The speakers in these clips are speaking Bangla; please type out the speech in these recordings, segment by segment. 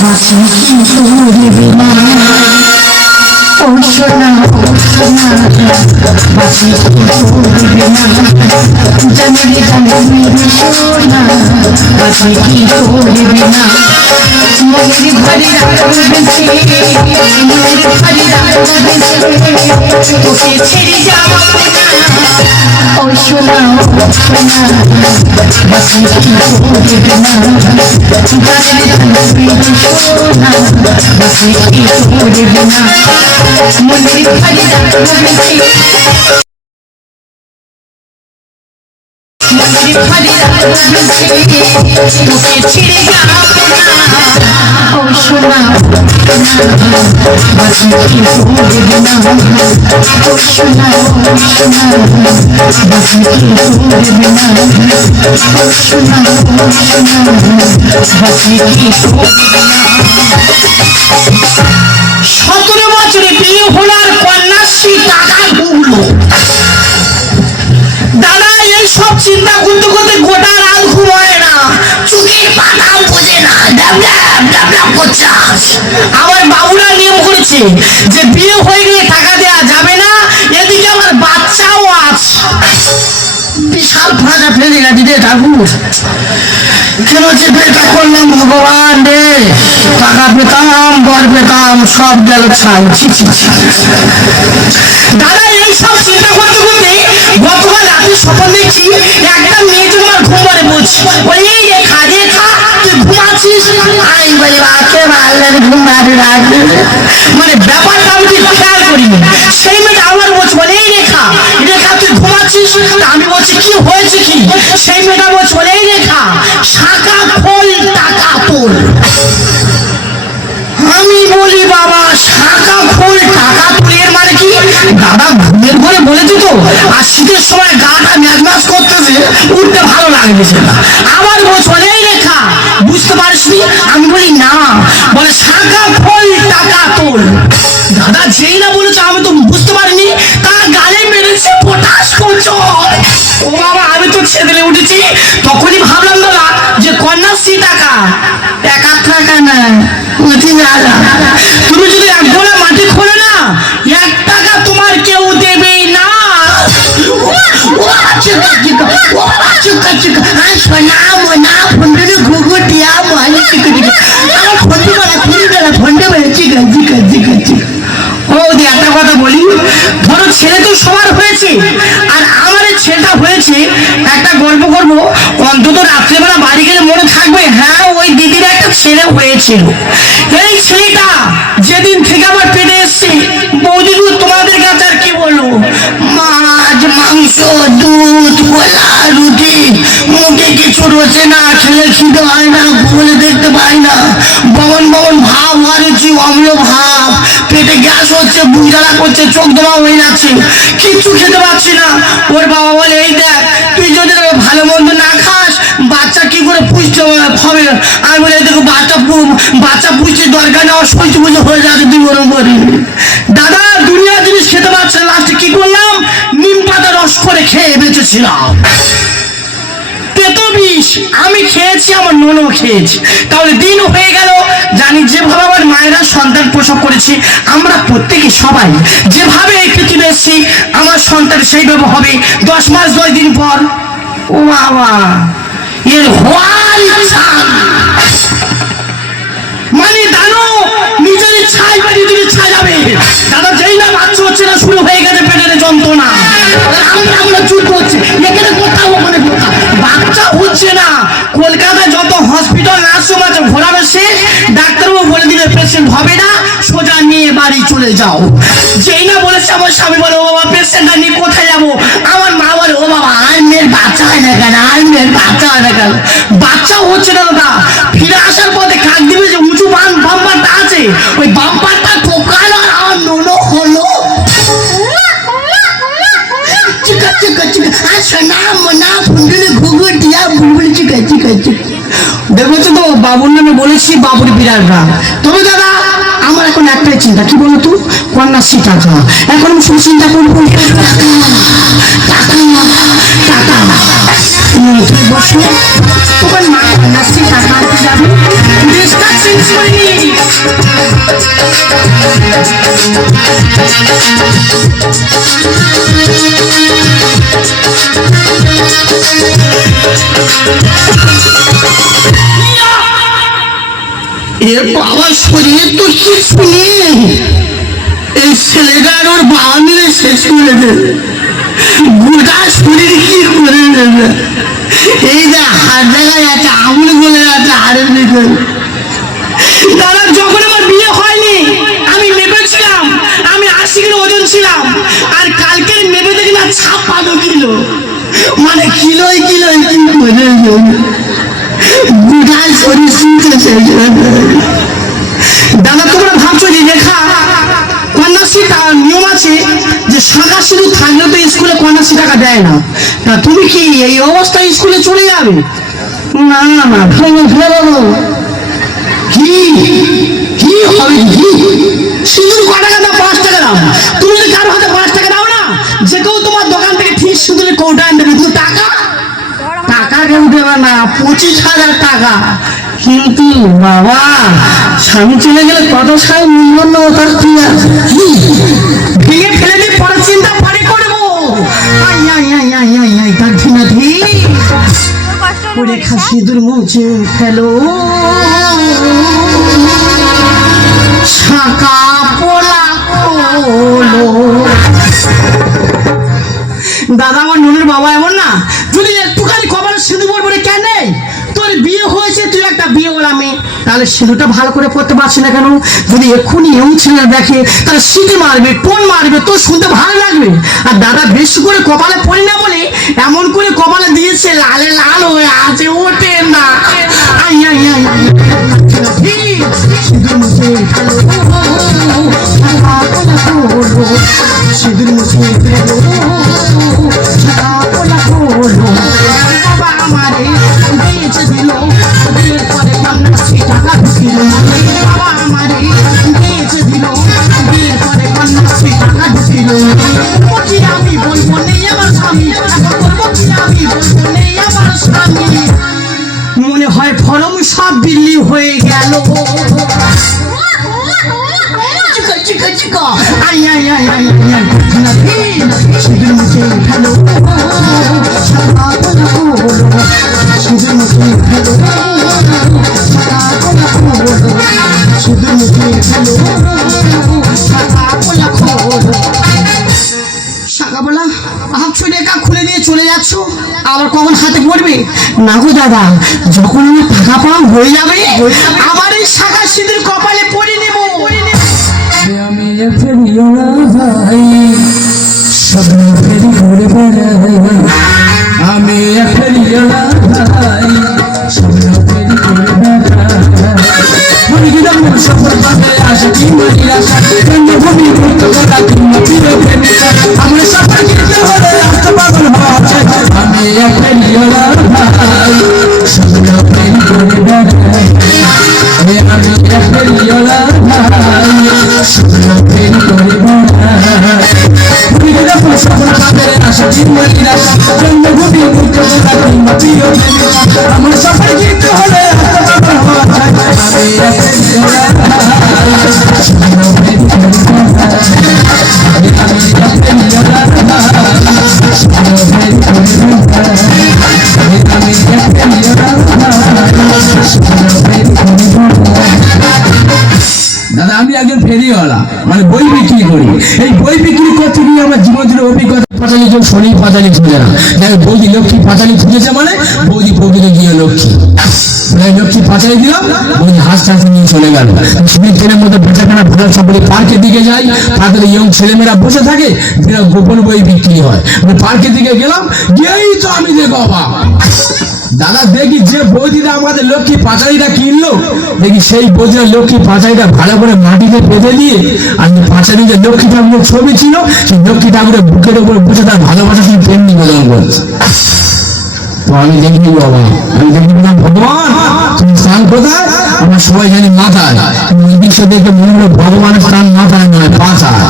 হাসি কি করবে না ও সোনা হাসি কি করবে না জানলে জানলে সোনা হাসি কি করবে না মনের ঘরে রাখবে মনের ঘরে রাখবে তোকে ছেড়ে যাব না ও সোনা হাসি কি করবে না জানলে জানলে সোনা হাসি কি করবে না মনের ঘরে রাখবে তোকে ছেড়ে যাব না ও সোনা হাসি কি করবে না ও সোনা হাসি কি করবে না ও সোনা হাসি কি করবে না 17 বছরে বিয়ে হলো আর কন্যাশ্রী টাকা ঢুকলো দাদা এই সব চিন্তা করতে করতে গোটা রাত ঘুমায় না চোখের পাতাও বোঝে না করছে আমার বাবুরা নিয়ম করেছে যে বিয়ে হয়ে গেলে টাকা দেওয়া যাবে না এদিকে আমার বাচ্চাও আছে বিশাল ফাঁকা ফেলে গেছি রে ঠাকুর কেন যে বেটা করলাম ভগবান রে টাকা পেতাম বর পেতাম সব গেল ছাই দাদা এই সব চিন্তা করতে করতে গতকাল রাতে স্বপ্ন দেখছি একটা মেয়ে যদি আমার ঘুম পাড়ে বলছি ওই রে খাজে খা তুই ঘুমাচ্ছিস আমি বলি বাকে মারলেন ঘুম পাড়ে রাখবে মানে ব্যাপারটা আমি ঠিক খেয়াল করিনি সেই মেয়েটা আমার বলছে বলে এই রেখা রেখা তুই ঘুমাচ্ছিস আমি বলছি কি হয়েছে কি সেই মেয়েটা বলছে বলে এই রেখা শাখা খোল টাকা তোল আমি বলি বাবা শাখা খোল টাকা তোলের মানে কি দাদা ঘুমের ঘরে বলেছি তো আর শীতের সময় গাটা ম্যাজম্যাজ করতেছে উঠতে ভালো লাগতেছে না আবার বলছে বলে এই রেখা বুঝতে পারিসনি আমি বলি না বলে শাখা খোল টাকা তোল দাদা যেই না বলেছে আমি তো বুঝতে পারিনি তার গালে মেরেছে পটাশ করছো ও বাবা আমি তো ছেদলে উঠেছি তখনই ভাবলাম দাদা যে কন্যাশ্রী টাকা 1 টাকা না তুমি যদি এক গোলা মাটি খোলে না 1 টাকা তোমার কেউ দেবেই না একটা কথা বলি ধরো ছেলে তো সবার হয়েছে আর আমার ছেলেটা হয়েছে একটা গল্প করবো অন্তত রাত্রেবেলা বাড়ি গেলে মনে থাকবে হ্যাঁ ওই দিদির একটা ছেলে হয়েছিল এই ছেলেটা যেদিন থেকে আমার পেটে এসছে বৌদিগুলো তোমাদের কাছে আর কি বলবো মাছ মাংস দুধ কলা রুটি মুখে কিছু রয়েছে না ছেলে খিদে হয় না বলে দেখতে পাই না বমন বমন ভাব হারিয়েছি অম্ল ভাব পেটে গ্যাস হচ্ছে বুক জ্বালা করছে চোখ ধোয়া হয়ে যাচ্ছে কিচ্ছু খেতে পারছি না ওর বাবা বলে এই দেখ তুই যদি ভালো মন্দ না খাস বাচ্চা কি করে পুষতে হবে আমি বলে দেখো বাচ্চা পুষতে দরকার না সহ্য বুঝে হয়ে যাচ্ছে তুই ওরম করি দাদা দুনিয়া জিনিস খেতে পারছে না লাস্টে কি করলাম নিম পাতা রস করে খেয়ে বেঁচেছিলাম আমি খেয়েছি আমার ননও খেয়েছি তাহলে দিন হয়ে গেল জানি যেভাবে আমার মায়েরা সন্তান প্রসব করেছে আমরা প্রত্যেকে সবাই যেভাবে এই পৃথিবী এসেছি আমার সন্তান সেইভাবে হবে 10 মাস 10 দিন পর ও বাবা এর হওয়ার ইচ্ছা মানে জানো নিজের ইচ্ছায় বা নিজের ইচ্ছা যাবে দাদা যেই না বাচ্চা হচ্ছে না শুরু হয়ে গেছে পেটের যন্ত্রণা আমরা চুপ করছি এখানে কোথাও ওখানে কোথাও বাচ্চা হচ্ছে না কলকাতায় যত হসপিটাল নার্সিং আছে ঘোরানো শেষ ডাক্তারবাবু বলে দিলে পেশেন্ট হবে না সোজা নিয়ে বাড়ি চলে যাও যেই না বলেছে আমার স্বামী বলে ও বাবা পেশেন্টটা নিয়ে কোথায় যাবো আমার মা বলে ও বাবা আইনের বাচ্চা হয় না কেন আইনের বাচ্চা হয় না কেন বাচ্চা হচ্ছে না দাদা ফিরে আসার পথে কাক দিবে যে উঁচু বাম্পারটা আছে ওই বাম্পারটা ঠোকালো আর আমার নোনো হলো দেখেছো তো বাবুর নামে বলেছি বাবুর বিরাট রাগ তবে দাদা আমার এখন একটাই চিন্তা কি বলতো কন্যাশ্রী টাকা এখন আমি শুধু চিন্তা করবো টাকা বসে তোমার মা কন্যাশ্রী টাকা আনতে যাবে দেশটা মিস করিনি। এ বাবা, শরীরে তো কিছু নেই। এই ছেলেটার ওর বাবা মিলে শেষ করে দেবে। গোটা শরীর কি করে দেবে। এই যে হাত দেখা যাচ্ছে, আঙুল বলে যাচ্ছে হাড়ের ভিতরে। দাদা, যখন আমার বিয়ে হয়নি আমি মেপেছিলাম, আমি 80 কিলো ওজন ছিলাম। আর কালকের মেপে দেখি না 56 কিলো। মানে কিলোই কিলোই কি করে গোটা শরীর শুনতে শেষ হয়ে যাবে। দাদা, তোমরা ভাবছো যে রেখা কন্যাশ্রী নিয়ম আছে যে শাখা সিঁদুর থাকলে তো স্কুলে কন্যাশ্রী টাকা দেয় না। তা তুমি কি এই অবস্থায় স্কুলে চলে যাবে? না না না, ফেরো ফেরো। কি কি হবে? কি সিঁদুর ক টাকা দাও? 5 টাকা দাও। তুমি যদি কারো হাতে 5 টাকা দাও না, যে কেউ তোমার দোকান থেকে ঠিক সিঁদুরের কৌটা আনবে। কিন্তু টাকা টাকা কেউ দেবে না। 25,000 টাকা। কিন্তু বাবা, স্বামী চলে গেলে কত সাই মূল্য তার কি আছে? ভেঙে ফেলে দিয়ে পরে চিন্তা পরে করবো। তার ঠিনাঠি রেখা সিঁদুর মুছে ফেলো, শাঁকা পোলা হলো। দাদা, আমার নুনের বাবা এমন না, যদি একটুখানি কপালে সিঁদুর পরবে কেন? তোর বিয়ে হয়েছে, তুই একটা বিয়ে বলা মেয়ে, তাহলে সিঁদুরটা ভালো করে পড়তে পারছি না কেন? যদি এক্ষুনি এমন ছেলে দেখে তাহলে সিটি মারবে, টোন মারবে, তোর শুনতে ভালো লাগবে। আর দাদা বেশি করে কপালে পড়ি না বলে এমন করে কপালে দিয়েছে, লালে লাল হয়ে আছে, ওঠে না। সিঁদুর মুছে ফেলো, সিঁদুর মুছে ফেলো, বাবা আমারে দিয়েছে দিল, বিয়ের পরে কন্যাশ্রী টাকা ঢুকিল। বাবা আমারে দিয়েছে দিল, বিয়ের পরে কন্যাশ্রী টাকা ঢুকিল। কি আমি বলবো নেই আমার স্বামী, আমি বলবো নেই আমার স্বামী। মনে হয় ফরম সব বিল্লি হয়ে গেল। সিঁদুর মুছে ফেলো, সিঁদুর মুছে ফেলো, সিঁদুর মুছে ফেলো, শাখা বলা। ভাবছো রেখা খুলে দিয়ে চলে যাচ্ছ, আবার কখন হাতে পড়বে? না গো দাদা, যখন আমার টাকা পাওয়া হয়ে যাবে আবার এই শাখা সিঁদুর কপালে পরে নেব। আমি ফেরিও না ভাই, স্বপ্ন ফেরি ঘুরে বেড়াই। আমি ফেরিও না ভাই, স্বপ্ন ফেরি ঘুরে বেড়াই। আমি কি জানো সফর পাবে আসে কি নিরাশা, কেন ভূমি ঘুরতে গেলা কিংবা ফিরে ফেরিটা। আমার সফর কিনতে হলে আসতে পাগল হওয়া চাই। আমি ফেরিও না ভাই, স্বপ্ন ফেরি ঘুরে বেড়াই। আমি ফেরিও না ভাই, স্বপ্ন ফেরি ঘুরে বেড়াই। ভূমি দেখো সফর পাবে আসে কিংবা নিরাশা, কেন ভূমি ঘুরতে গেলা কিংবা ফিরে ফেরিটা। আমার সফর কিনতে হলে আসতে পাগল হওয়া চাই। দাদা, আমি একজন ফেরিওয়ালা, মানে বই বিক্রি করি। এই বই বিক্রি করতে গিয়ে আমার জীবন জুড়ে অভিজ্ঞতা। পাঁচালি জন শনি পাঁচালি খুঁজে না, বৌদি লক্ষ্মী পাঁচালি খুঁজেছে মানে বৌদি প্রকৃত গিয়ে লক্ষ্মী। লক্ষ্মী পাঁচালি দিলাম, বৌদি হাঁস টাঁস নিয়ে চলে গেল। শনি ট্রেনের মধ্যে বেচাখানা ভোটার সম্পর্কে পার্কের দিকে যাই, পার্কের ইয়ং ছেলেমেয়েরা বসে থাকে, গোপন বই বিক্রি হয়। পার্কের দিকে গেলাম, গিয়েই তো আমি দেখো অবাক। দাদা দেখি যে বৌদিটা আমাদের লক্ষ্মী পাঁচালিটা কিনলো, দেখি সেই বৌদিটা লক্ষ্মী পাঁচালিটা ভালো করে মাটিতে বেঁধে দিয়ে, আর পাঁচালি যে লক্ষ্মী ঠাকুরের ছবি ছিল সেই লক্ষ্মী ঠাকুরের বুকের উপরে বসে তার ভালোবাসা সেই প্রেম নিবেদন করছে। তো আমি দেখিনি বাবা, আমি দেখি ভগবান তুমি স্থান কোথায়? আমরা সবাই জানি মাথায়। এই দৃশ্য দেখে মনে হলো ভগবানের স্থান মাথায় নয়, পাছায়।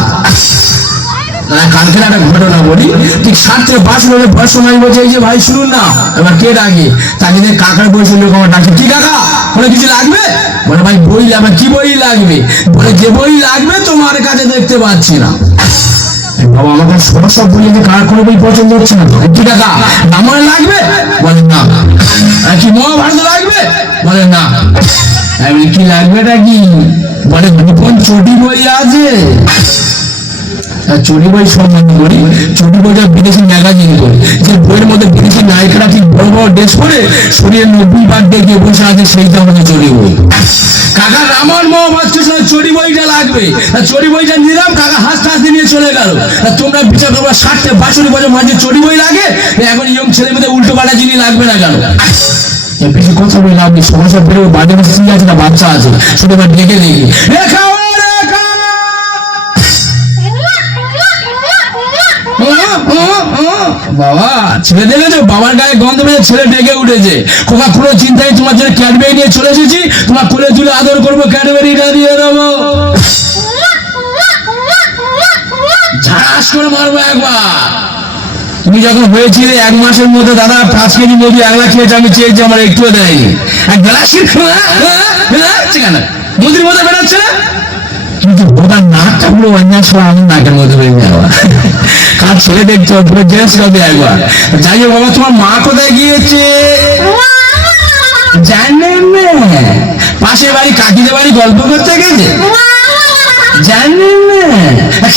কালকের একটা ঘটনা বলি, ঠিক 7:52 বয়স সময় বলছে, এই যে ভাই শুনুন না। এবার কে ডাকে? তাকে কাকার বয়সের লোক আমার ডাকে, কি কাকা? বলে কিছু লাগবে? বলে ভাই বই লাগবে। কি বই লাগবে? বলে যে বই লাগবে তোমার কাছে দেখতে পাচ্ছি না। বাবা আমাকে সব বলে যে কার কোনো বই পছন্দ হচ্ছে না। কি টাকা রামায়ণ লাগবে? বলে না। কি মহাভারত লাগবে? বলে না। আমি কি লাগবেটা কি? বলে গোপন চটি বই আছে। চটি বই সম্বন্ধ করি। চটি বইটা বিদেশি ম্যাগাজিন করি, যে বইয়ের মধ্যে বিদেশি নায়িকারা ঠিক বড় বড় ড্রেস পরে শরীরের 90 দেখিয়ে বসে আছে, সেইটা আমাদের চটি বই। কাকা রামায়ণ মহাভারত চটি বইটা লাগবে। চটি বইটা নিলাম, কাকা হাসতে হাসতে নিয়ে চলে গেল। তোমরা বিচার করবো 60-62 বছর মাঝে চটি বই লাগে, এখন ইয়ং ছেলে মেয়েদের উল্টো পাল্টা জিনিস লাগবে না কেন? বেশি কথা বলে লাভ নেই। সমস্যা বেরো বাড়ির স্ত্রী আছে না বাচ্চা আছে, শুধু এবার ডেকে দেখি রেখা বাবা ছেলে দেখেছো? বাবার গায়ে গন্ধ পেয়ে ছেলে ডেকে উঠেছে। খোকা কোনো চিন্তায় তোমার জন্য ক্যাডবেরি নিয়ে চলে এসেছি, তোমার কোলে তুলে আদর করবো, ক্যাডবেরিটা দিয়ে দেবো। ঝাঁস করে মারবো একবার। তুমি যখন হয়েছিলে 1 মাসের মধ্যে দাদা 5 কেজি মধু 1 লাখ খেয়েছে, আমি চেয়েছি, আমার একটুও দেয়নি। এক গ্লাসের কেন মধুর মধ্যে বেরোচ্ছে, কিন্তু বোধার নাকটা পুরো অন্যায় সময় আমি নাকের মধ্যে বেরিয়ে যাওয়া। কার ছেলে দেখতে হবে জেন্স হবে একবার। যাই হোক বাবা, তোমার মা কোথায় গিয়েছে? জানেন না? পাশের বাড়ি কাকিদের বাড়ি গল্প করতে গেছে। জানেন না?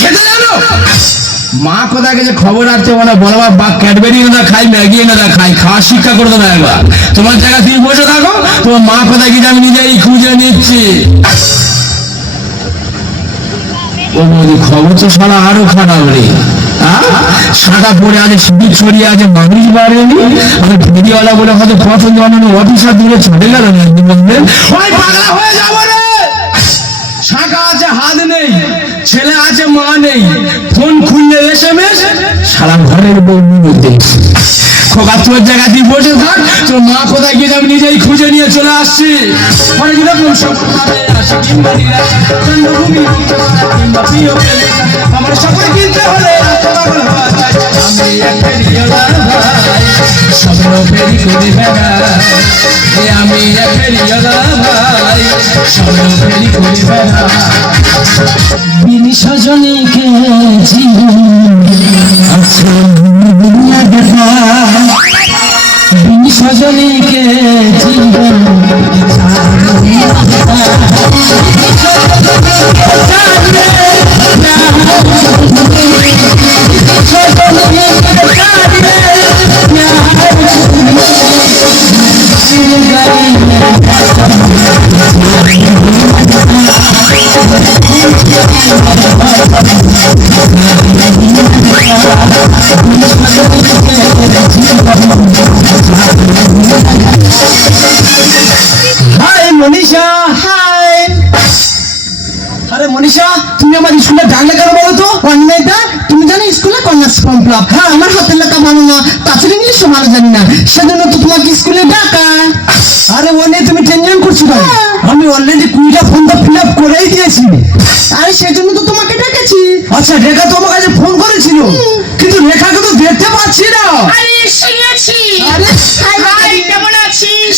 খেতে জানো? মা কোথায় গেছে খবর রাখতে বলা, বলো বা ক্যাডবেরি না খাই, ম্যাগি না খাই, খাওয়ার শিক্ষা করে দেবো একবার। তোমার জায়গা তুমি বসে থাকো, তোমার মা কোথায় গেছে আমি নিজেই খুঁজে নিচ্ছি। ও বলি খবর তো সারা আরো খারাপ রে। সাদা পরে আছে, সিঁদুর ছড়িয়ে আছে, মানুষ বাড়েনি। আমি ফেরিওয়ালা বলে হয়তো পছন্দ অন্য অফিসার দূরে চলে গেল না, ওই পাগলা হয়ে যাবো রে। শাখা আছে হাত নেই, ছেলে আছে মা নেই, ফোন খুললে SMS, সারা ঘরের বউ দেখছি। খোকা তোর জায়গা দিয়ে বসে থাক, তোর মা কোথায় গিয়ে আমি নিজেই খুঁজে নিয়ে চলে আসছি। অনেক রকম সব আমার সকলে কিনতে হলে আমি স্বপ্ন ফেরি করে বেড়া, আমি ভাই স্বপ্ন ফেরি করে বেড়া। বিনি সজনীকে বিনি সজনীকে জীবন হাই মনীষা। হাই। আরে মনীষা, তুমি আমার স্কুলে ডাকলে কেন বলো তো? অন্যায়টা তুমি জানো স্কুলে কন্যাশ্রী ফর্ম ফিল আপ। হ্যাঁ, আমার হাতের লেখা ভালো না, তাছাড়া ইংলিশও ভালো জানি না, সেজন্য তো তোমাকে স্কুলে ডাকা। আরে ও নিয়ে তুমি টেনশন করছো কেন? আমি অলরেডি 20টা ফর্ম তো ফিল আপ করেই দিয়েছি। আরে সেজন্য তো তোমাকে ডেকেছি। আচ্ছা রেখা তো আমার কাছে ফোন করেছিল, কিন্তু রেখাকে তো দেখতে পাচ্ছি না। আরে এসে গেছি। আরে হাই, কেমন আছিস?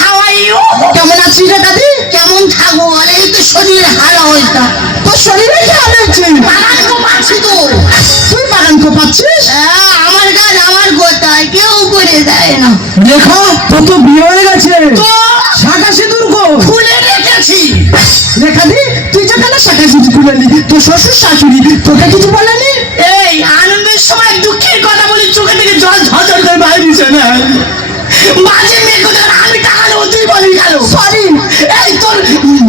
How are you? কেমন আছিস রে দাদি? কেমন থাকবো? আরে এই তো শরীর হারা হয়েছে। তোর শরীরে কি হয়েছে? বাগান তো পাচ্ছি তো। তুই বাগান কোপাচ্ছিস? আমার গাছ আমার গোতায়, কেউ করে দেয় না। রেখা তোর তো বিয়ে হয়ে গেছে, তো শাখা সিঁদুর কো খুলে রেখেছি। রেখা দি, তুই যখন শাখা সিঁদুর খুলেলি, তোর শ্বশুর শাশুড়ি তোকে কিছু বলেনি? এই আনন্দের সময় দুঃখের কথা বলি, চোখে থেকে জল ঝরঝর করে বাইরে দিছে না। বাজে মেয়ে কোথায়? আমি টাকা দেবো, তুই বলবি কেন? সরি। এই তোর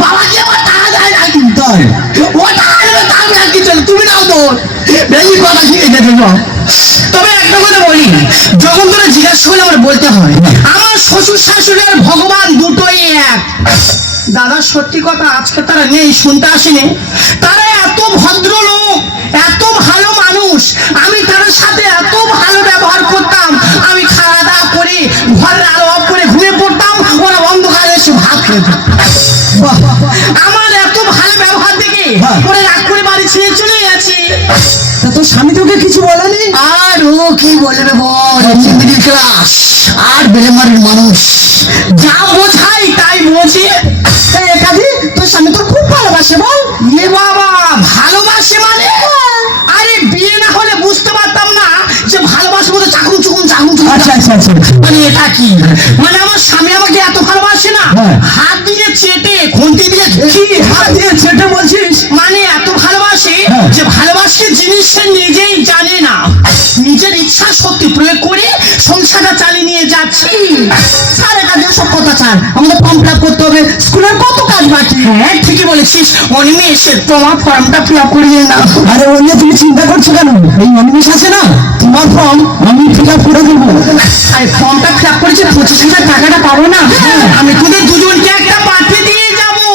বাবাকে আমার টাকা দেয় নাকি? তাই ও টাকা দেবে, তার আর কি চলে, তুমি নাও তো। বেশি কথা শিখে গেছে। তবে একটা কথা বলি, যখন তোরা জিজ্ঞাসা করলে আমার বলতে হয়, আমার শ্বশুর শাশুড়ি আর ভগবান দুটোই এক। দাদা সত্যি কথা, আজকে তারা নেই, শুনতে আসেনি। তারা এত ভদ্র লোক, এত ভালো মানুষ, আমি তাদের সাথে এত ভালো ব্যবহার করতাম। আমি খাওয়া দাওয়া করে ঘরের আলো অফ করে ঘুমিয়ে পড়তাম, ওরা অন্ধকারে এসে ভাত খেত। আমার এত ভালো ব্যবহার দেখে ওরা রাগ করে বাড়ি ছেড়ে চলে গেছে। তা তোর স্বামী তোকে কিছু বলেনি? আর ও কি বলবে বল, মিডিল ক্লাস আর বেলেমারির মানুষ। যা বোঝাই তাই বোঝে। ভালোবাসি? এই কাজী তোর স্বামী তোর খুব ভালোবাসে বল। এ বাবা, ভালোবাসে মানে? আরে বিয়ে না হলে বুঝতে পারতাম না যে ভালোবাসা বলতে চাকুম চুকুম চাকুম চুকুম। আচ্ছা আচ্ছা আচ্ছা মানে এটা কি? মানে আমার স্বামী আমাকে এত ভালোবাসে না, হ্যাঁ। হাত দিয়ে চেটে খুন্তি দিয়ে কি হাত দিয়ে ছেটে বলছিস? মানে এত ভালোবাসে হ্যাঁ। যে ভালোবাসে জিনিস সে নিজেই জানে না, নিজের ইচ্ছা শক্তি প্রয়োগ করে সংসারটা চালিয়ে নিয়ে যাচ্ছি। স্যার কাজে সব কথা স্যার, আমাদের ফর্ম ফিল আপ করতে হবে, স্কুলের কত কাজ বাকি। হ্যাঁ ঠিকই বলেছিস, অনিমেষ তোমার ফর্মটা ফিল আপ করিয়ে না। আরে অন্য তুমি চিন্তা করছো কেন? এই অনিমেষ আছে না, তোমার ফর্ম আমি ফিল আপ করে দেবো। আরে ফর্মটা ফিল আপ করেছে, 25,000 টাকাটা পাবো না? আমি তোদের দুজনকে একটা পাঠিয়ে দিয়ে যাবো।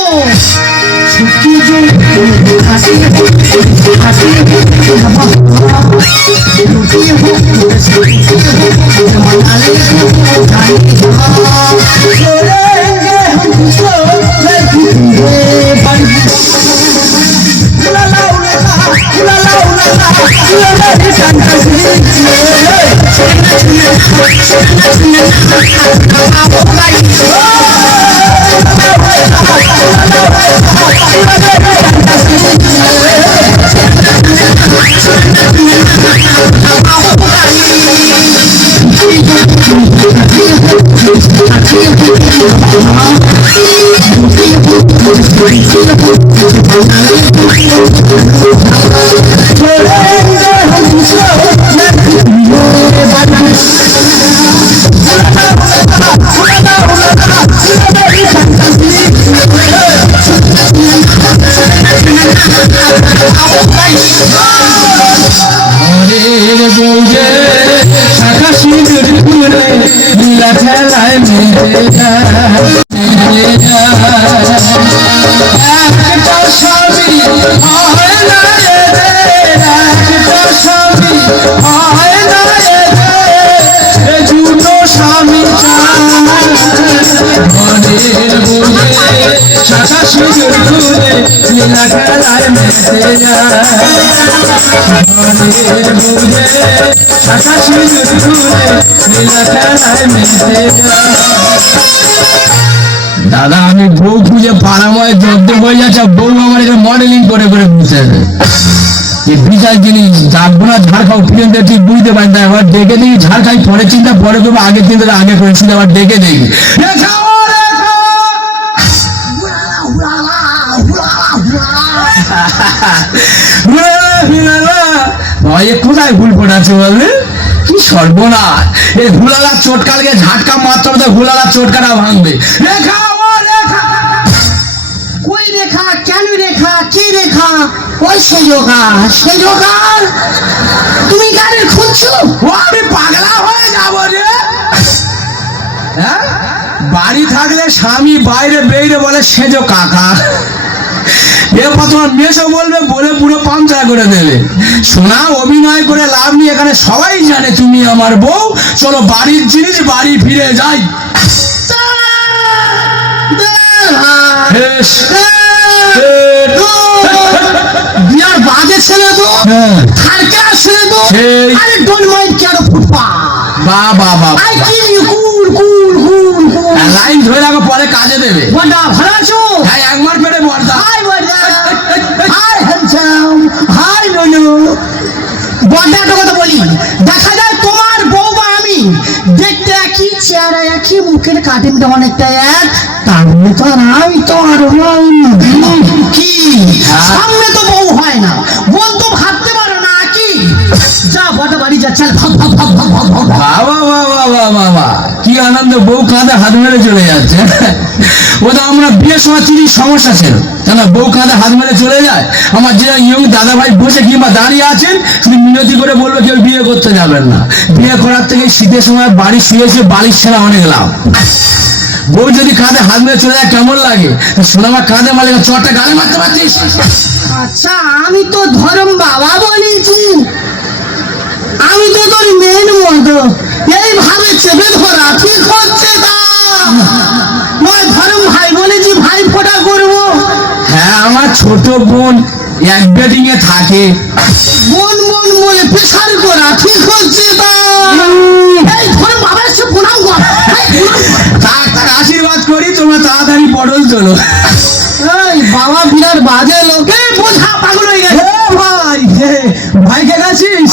ঘরের বউয়ে শাখা সিঁদুর খুলে লীলা খেলায় মেতে যায়। একটা স্বামী হয় না এদের, একটা স্বামী হয় না এদের, দুটো স্বামী চায়। ঘরের বউয়ে শাখা সিঁদুর খুলে লীলা খেলায় মেতে যায়। ঘরের বউয়ে শাখা সিঁদুর খুলে লীলা খেলায় মেতে যায়। দাদা আমি বউ খুঁজে পাড়াময় যজ্ঞ হয়ে যাচ্ছে, বউ আমার এখানে মডেলিং করে করে বসে আছে। এই বিশাল জিনিস যাবো না ঝাড় খাও ফিরেন্টে ঠিক বুঝতে পারি না, এবার ডেকে দেখি ঝাড় খাই পরে চিন্তা পরে করবো, আগের চিন্তা আগে করেছি, আবার ডেকে দেখি কোথায় ভুল পড়াচ্ছে বলবে? কি সর্বনাশ, এই হুলালা চোটকালকে ঝাটকা মারতে হবে, হুলালা চোটকাটা ভাঙবে। রেখা ও রেখা, কই রেখা, কেন রেখা, কি রেখা? ওই সেজোগার তুমি গাড়ির খুঁজছো? ও আমি পাগলা হয়ে যাবো রে। হ্যাঁ, বাড়ি থাকলে স্বামী বাইরে বেরিয়ে বলে সেজো কাকা, এরপর তোমার মেসো বলবে, বলে পুরো পাংচার করে দেবে। শোনা, অভিনয় করে লাভ নেই, এখানে সবাই জানে তুমি আমার বউ। চলো বাড়ির জিনিস বাড়ি ফিরে যাই। বিয়ার বাজে ছেলে তো, হ্যাঁ। খারকার ছেলে তো। সেই। আরে ডোন্ট মাইন্ড কেন ফুটপা, বা বা বা, I kill you, cool cool cool cool. Line ধরে রাখো, পরে কাজে দেবে। বড়া ভালো আছো? হ্যাঁ, একবার পেটে বর্দা। হাই বড়া, হাই হ্যান্ডসাম, হাই ননু। বড়া একটা কথা বলি, দেখা যায় তোমার বউ বা আমি দেখতে একই, চেহারা একই, মুখের কাটিংটা অনেকটা এক, তার মানে তো আর আমি তো আর কি সামনে তো বউ হয় না, বোন তো ভাবতে পারো না কি? যা বড় বাড়ি যা, চল ভাগ ভাগ ভাগ ভাগ ভাগ ভাগ। বাবা বাবা বাবা বাবা, কি আনন্দ, বউ কাঁধে হাত মেরে চলে যাচ্ছে। ও তো আমরা বিয়ের সময় চিনি সমস্যা ছিল, কেন বউ কাঁধে হাত মেরে চলে যায়। আমার যে ইয়ং দাদা ভাই বসে কিংবা দাঁড়িয়ে আছেন, শুধু মিনতি করে বলবে কেউ বিয়ে করতে যাবেন না। বিয়ে করার থেকে শীতের সময় বাড়ি শুয়েছে, বালিশ ছাড়া অনেক লাভ। বউ যদি কাঁধে হাত মেরে চলে যায় কেমন লাগে? শোনামা কাঁধে মালে চটটা গালে মারতে পারছিস? আচ্ছা আমি তো ধরম বাবা বলেছি, আমি তো তোর মেন মতো এইভাবে চেপে ধরা ঠিক হচ্ছে না। নয় ধরম ভাই বলেছি, ভাই ফোটা করবো। হ্যাঁ, আমার ছোট বোন এক বেডিং এ থাকে। বোন বোন বলে দিয়ে প্রেসার করা ঠিক হচ্ছে না। এই ধরে বাবার এসে প্রণাম কর, এই প্রণাম কর। তার আশীর্বাদ করি, তোমরা তাড়াতাড়ি পটল তোলো। এই বাবা বিরাট বাজে লোক, এই বোঝা পাগল হয়ে গেছে। ভাই ভাইকে গেছিস?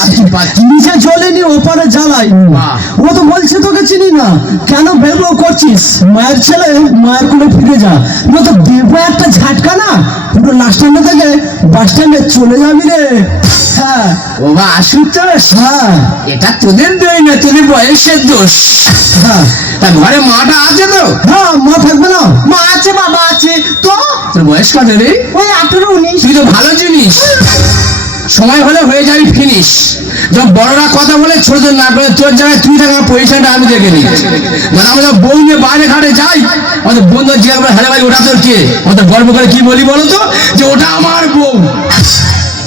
নিচে চলেনি ওপারে জ্বালাই। ও তো বলছে তোকে চিনি না, কেন বেরো করছিস? মায়ের ছেলে মায়ের কোলে ফিরে যা, না তো দেবো একটা ঝাটকা না, পুরো লাস্ট স্ট্যান্ডে থেকে বাস স্ট্যান্ডে চলে যাবি রে। হ্যাঁ ও বা আশুতোষ, হ্যাঁ এটা তোদের দোষ না, তোদের বয়সের দোষ। হ্যাঁ তা ঘরে মাটা আছে তো? হ্যাঁ, মা থাকবে না? মা আছে, বাবা আছে তো। তোর বয়স কত রে? ওই 18-19। তুই তো ভালো জিনিস, সময় হলে হয়ে যাবি ফিনিশ। যখন বড়রা কথা বলে ছোটদের না করে, তোর জায়গায় তুই থাকা পজিশনটা আমি দেখে নিই। মানে আমরা বউ নিয়ে বাইরে ঘাটে যাই, আমাদের বন্ধু জিজ্ঞাসা করে, হ্যাঁ ভাই ওটা তোর কে? আমাদের গর্ব করে কি বলি বলো তো, যে ওটা আমার বউ।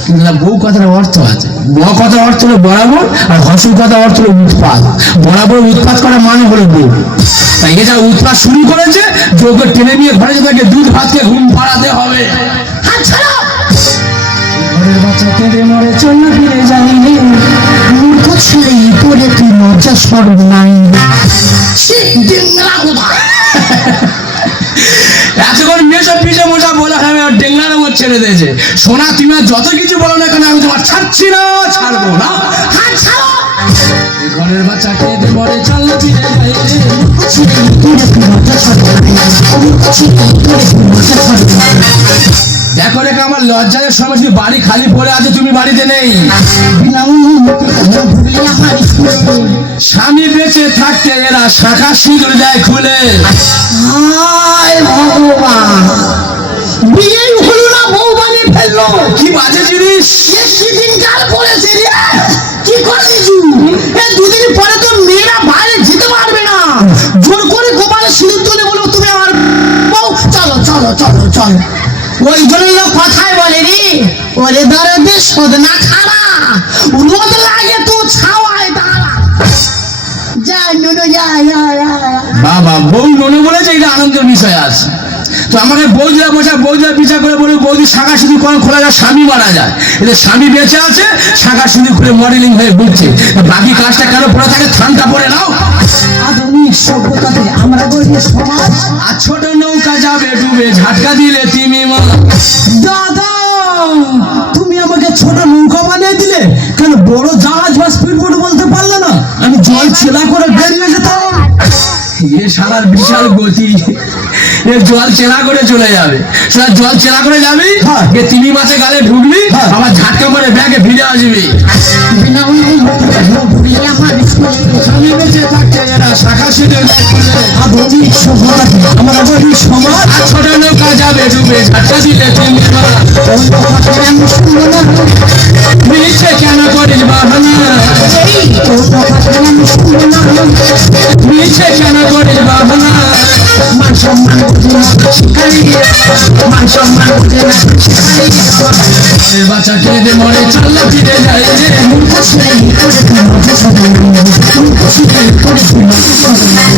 কিন্তু না, বউ কথার অর্থ আছে। বউ কথার অর্থ হলো বরাবর, আর হসুর কথার অর্থ হলো উৎপাত। বরাবর উৎপাত করা মানে হলো বউ। তাই এটা উৎপাত শুরু করেছে, বউকে টেনে নিয়ে ঘরে যে তাকে দুধ ভাতকে ঘুম পাড়াতে হবে। হাত ছাড়ো। ঘরের বাচ্চা কেঁদে মরে, চল না ফিরে যাই রে। মূর্খ ছেলে পরে তুই মজা সর্ব নাই। এতক্ষণ মেশো পিছে মোজা বলে আমি আর ডেঙ্গার মত ছেড়ে দিয়েছে। সোনা তুমি আর যত কিছু বলো না কেন, আমি তোমার ছাড়ছি না, ছাড়বো না। হাত ছাড়ো। ঘরের বাচ্চা কেঁদে মরে, চল না ফিরে যাই রে। মূর্খ ছেলে পরে তুই মজা সর্ব নাই। মূর্খ ছেলে পরে তুই মজা সর্ব নাই। দেখো রেখে আমার লজ্জার সময় শুধু বাড়ি খালি পড়ে আছে, তুমি বাড়িতে নেই। স্বামী বেঁচে থাকতে এরা শাখা সিঁদুর দেয় খুলে। হায় ভগবান, বিয়েই হলো না, বউ বানিয়ে ফেললো। কি বাজে জিনিস! এ কি দিনকাল পড়েছে রে? কি করলি তুই? এ দুদিন পরে তো মেয়েরা বাইরে যেতে পারবে না। জোর করে গোপালে সিঁদুর তুলে বলবো তুমি আমার বউ। চলো চলো চলো চলো। ওই জন্য কথাই বলে রে, ওরে দরদে সদনা খারা, রোদ লাগে তো ছাওয়ায় দাঁড়া। যা নুনু যা যা যা। বাবা, বউ মনে বলেছে এটা আনন্দের বিষয় আছে। তো আমাকে বৌদিরা বসে বৌদিরা বিচার করে বলে, বৌদি শাখা সিঁদুর কখন খোলা যায়? স্বামী মারা যায়। এদের স্বামী বেঁচে আছে, শাখা সিঁদুর খুলে মডেলিং হয়ে ঘুরছে। বাকি কাজটা কেন পড়ে থাকে? থানটা পড়ে নাও। আধুনিক সভ্যতাতে আমরা গড়িয়ে সমাজ। আর ছোট নৌকা যাবে ডুবে, ঝাটকা দিলে তিমি মা। দাদা, তুমি আমাকে ছোট নৌকা বানিয়ে দিলে কেন? বড় জাহাজ বা স্পিড বোট বলতে পারলে না? আমি জল ছেলা করে বেরিয়ে যেতাম। এ সারার বিশাল গতি, এ জল চেনা করে চলে যাবে। সারা জল চেনা করে যাবি, হ্যাঁ। এ তিমি মাছে গালে ঢুকবি, হ্যাঁ। আবার ঝাটকা করে ব্যাগে ফিরে আসবি। স্বামী বেঁচে থাকতে এরা শাখা সিঁদুর দেয় খুলে। আধুনিক সভ্যতাতে আমরা গড়িয়ে সমাজ। আর ছোট নৌকা যাবে ডুবে, ঝাটকা দিলে তিমি মা। ওই কথাটা আমি শুনবো না। মিছে কেন করিস বাহানা? এই ওই কথাটা আমি শুনবো না। মিছে কেন করিস বাহানা? মান সম্মান বুঝে না শিকারি, মান সম্মান বুঝে না শিকারি। এ বাচ্চা কেঁদে মরে, চল না ফিরে যাই রে। মূর্খ ছেলে পরে তুই মজা সর্ব নাই। মূর্খ ছেলে পরে তুই মজা সর্ব নাই।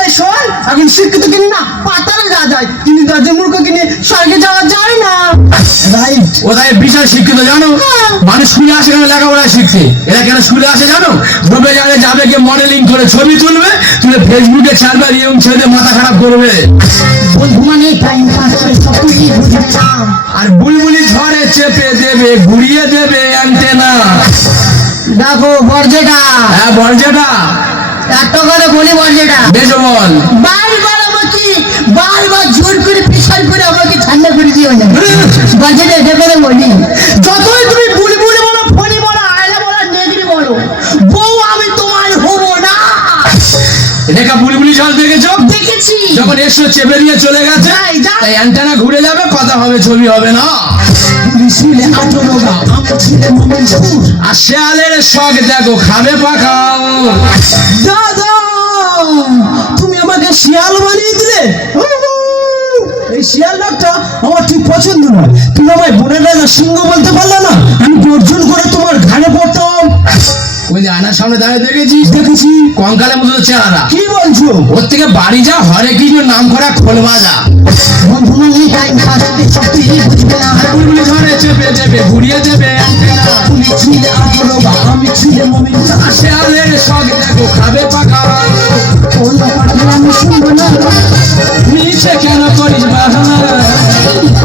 এই শোন, এখন শিক্ষিত কিনি না পাতারে যা যায়, কিন্তু দরজা মূর্খ কিনে স্বর্গে যাওয়া যায় না। রাইট। ওদের বিশাল শিক্ষিত জানো, মানুষ স্কুলে আসে কেন? লেখাপড়া শিখতে। এরা কেন স্কুলে আসে জানো? ডুবে যাবে, যাবে গিয়ে মডেলিং করে ছবি তুলবে, তুলে ফেসবুকে ছাড়বে, আর ইয়ং ছেলেদের মাথা খারাপ করবে। বন্ধু মানে টাইম পাস করে সব কিছুই বুঝে না। আর বুলবুলি ঝড়ে চেপে দেবে, ঘুরিয়ে দেবে অ্যান্টেনা। দেখো বর্জেটা, হ্যাঁ বর্জেটা, একটা করে বলি বর্জেটা বেশ বল। বারবার আমাকে বারবার জোর করে প্রেশার করে আমাকে ঠান্ডা করে দিও না। বর্জেটা এটা করে বলি, যতই তুমি বুলবুলি বলো, ফণি বলো, আয়লা বলো, নেগরি বলো, বউ আমি তোমার হবো না। রেখা বুলবুলি ঝড় দেখেছো? দেখেছি। যখন এসো চেপে দিয়ে চলে গেছে, যাই, যাই। তাই অ্যান্টেনা ঘুরে যাবে, কথা হবে, ছবি হবে না। ছিলে আটরোগা, আমার ছিলে মোমেন্টপুর। আর শেয়ালের শখ দেখো, খাবে পাখাও। দাদা, তুমি আমাকে শিয়াল বানিয়ে দিলে। এই শিয়াল ডাকটা আমার ঠিক পছন্দ নয়। তুমি আমায় বনের রাজা সিংহ বলতে পারলে না? আমি গর্জন করে তোমার ঘাড়ে পড়তাম। ওই যে আয়নার সামনে দাঁড়িয়ে দেখেছি কঙ্কালের মতো চেহারা। কি বলছো? ওর থেকে বাড়ি যা হরে কৃষ্ণ নাম করা খোল বাজা। বন্ধু এই টাইম ফাঁসতে সত্যি বুঝবে না। বুলবুলি ঝড়ে চেপে ঘুরিয়ে দেবে অ্যান্টেনা। তুমি ছিলে আঠারো বা আমি ছিলে মমিন। শেয়ালের সঙ্গ দেখো খাবে পাকা। অন্য পাঠালে আমি শুনবো না। নিচে কেন করিস বাহানা?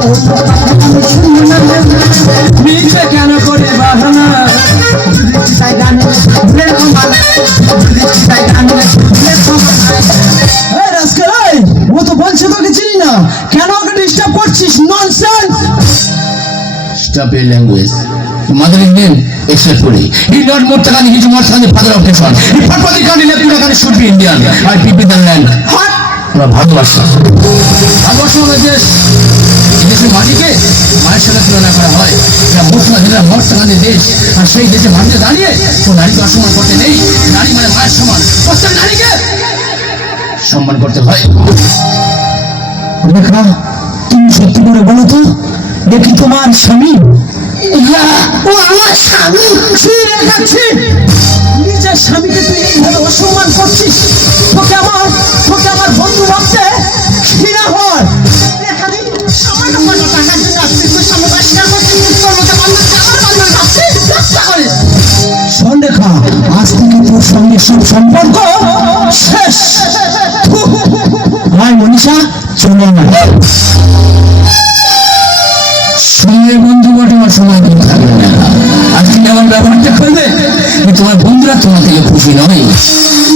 অন্য পাঠালে আমি শুনবো না। নিচে কেন করিস বাহানা? তাই গানে ভুলের ক্ষমা। তাই গানে ভুলের ক্ষমা। এই রাস্কেল, এই, ও তো বলছে তোকে চিনি না, কেন ওকে ডিস্টার্ব করছিস? Nonsense. Stop your language. Your mother is name except for it. He not more Takani, he is more than the father of nation. He purposely can't let you Takani should be Indian. I people the land. আমরা ভারতবর্ষ আমাদের দেশ। এই দেশের মাটিকে মায়ের সাথে তুলনা করা হয়। এটা মুসলিম যেটা মর টাকানের দেশ, আর সেই দেশে মাটিতে দাঁড়িয়ে ও নারীকে অসম্মান করতে নেই। নারী মানে মায়ের সমান, প্রত্যেক নারীকে সম্মান করতে হয়। রেখা, তুমি সত্যি করে বলো তো, দেখি তোমার স্বামী? ও আমার স্বামী? দেখাচ্ছি নিজের স্বামীকে তুই এইভাবে অসম্মান করছিস। তোকে আমার বন্ধু ভাবতে ঘৃণা হয়। শোন রেখা, আজ থেকে তোর সঙ্গে সব সম্পর্ক শেষ। ভাই মনীষা, চলে আয়। সঙ্গে বন্ধু বটে আমার সময় দিন থাকবে না। আজকে যেমন ব্যবহারটা করবে তোমার বন্ধুরা তোমার থেকে খুশি নয়।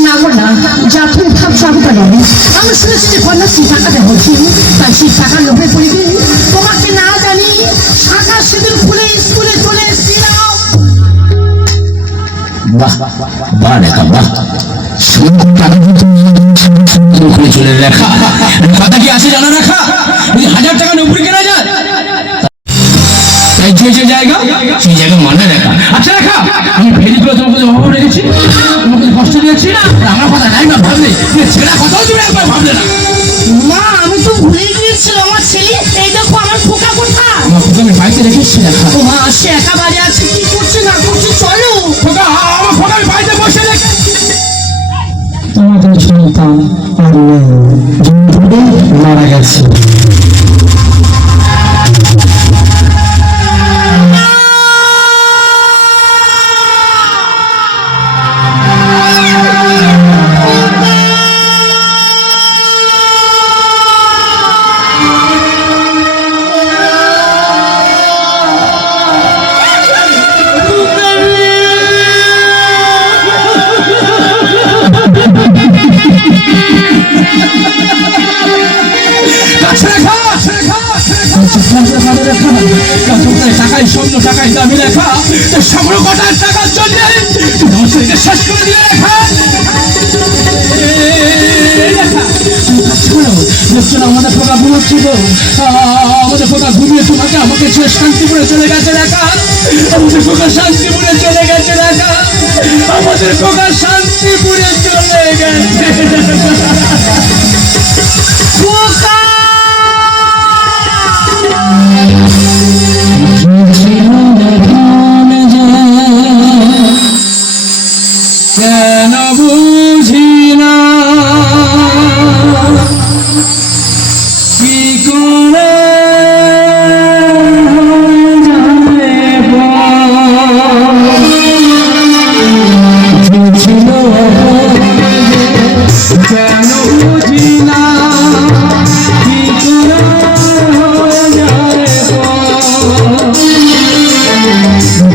না গো না, যা তুমি ভাবছো আমি তা নয়। আমি শুনেছি যে কন্যাশ্রী টাকা দেওয়া হচ্ছে, তাই সেই টাকার লোভে পড়ে গিয়ে তোমাকে না জানি শাখা সিঁদুর খুলে স্কুলে চলে এসেছিলাম। বাহ বাহ রেখা বাহ, সুন্দর টাকা কিন্তু করে চলে লেখা কথা কি আছে জানা রাখা? 1000 টাকা নৌকরি কেনা যায়, তাই যে জায়গা সেই জায়গা মানে রেখা। আচ্ছা রেখা, আমি ফেরিগুলো তোমাকে অভাব রেখেছি, তোমাকে কষ্ট দিয়েছি, আমার কথা নাই না ভাবলে, ছেড়া কথাও তুমি একবার ভাবলে না। মা, আমি তো ভুলে গিয়েছিলাম আমার ছেলে। এই দেখো আমার খোকা কোথা। আমার খোকা আমি বাড়িতে রেখেছি রেখা। ও মা, সে একা বাড়ি আছে, কি করছে না করছে চলো। খোকা, আমার খোকা আমি বাড়িতে বসে রেখেছি। তোমাদের সন্তান আর নেই, জন্মে মারা গেছে। টাকায় স্বর্ণ, টাকায় দামি লেখা, সংগ্রহ কটার টাকার জন্য শেষ করে দিয়ে লেখা। আমাদের খোকা ঘুমাচ্ছিল, আমাদের খোকা ঘুমিয়ে তোমাকে আমাকে ছেড়ে শান্তিপুরে চলে গেছে লেখা। আমাদের খোকা শান্তিপুরে চলে গেছে লেখা। আমাদের খোকা শান্তিপুরে চলে গেছে। কেন বুঝি না কি করে ছিল, কেন বুঝি না কি করে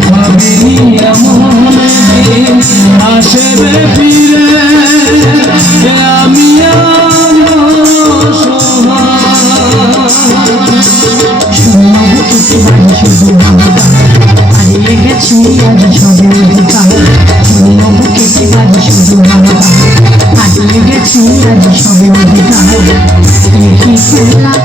ভাবিনি এমন দিন আসবে ফিরে, আমি হারিয়ে গেছি আজ সবে অধিকার। কেটে বাজে শুধু হারিয়ে গেছি আজ সবে অধিকার। কি করলাম